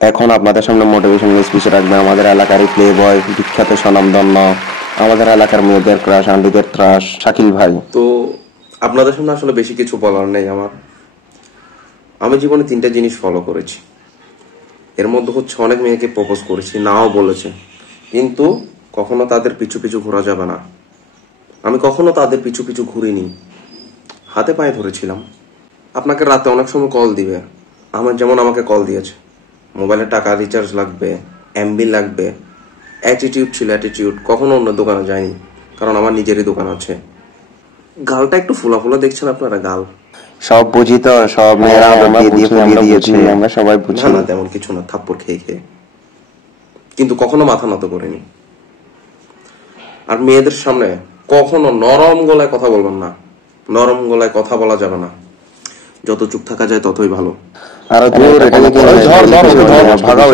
এখন আপনাদের সামনে মোটিভেশনাল স্পিচ রাখবেন আমাদের এলাকারই প্লে বয়, বিখ্যাত স্বনামধন্য আমাদের এলাকার মেয়েদের ক্রাশ, আন্টিদের ত্রাস, শাকিল ভাই। তো আপনাদের সামনে আসলে বেশি কিছু বলার নেই আমার। আমি জীবনে 3টা জিনিস ফলো করেছি। এর মধ্যে হচ্ছে অনেক মেয়েকে প্রপোজ করেছি, নাও বলেছে, কিন্তু কখনো তাদের পিছু পিছু ঘোরা যাবে না। আমি কখনো তাদের পিছু পিছু ঘুরিনি, হাতে পায়ে ধরেছিলাম। আপনাকে রাতে অনেক সময় কল দিবে, আমার যেমন আমাকে কল দিয়েছে। মোবাইলে টাকা রিচার্জ লাগবে, এমবি লাগবে। অ্যাটিটিউড ছিল, অ্যাটিটিউড। কখনো অন্য দোকানে যায়নি, কারণ আমার নিজেরই দোকান আছে। গালটা একটু ফুলা ফুলা দেখছেন আপনারা, গাল। সব বুঝি তো, সব মেয়েরা আমরা দিয়ে ফুলিয়ে দিয়েছে, আমরা সবাই বুঝি। না তেমন কিছু না, থাপ্পড় খেয়ে খেয়ে। কিন্তু কখনো মাথা নত করিনি। আর মেয়েদের সামনে কখনো নরম গলায় কথা বলবেন না। নরম গলায় কথা বলা যাবে না। যত চুপ থাকা যায় ততই ভালো। আর ভাগাও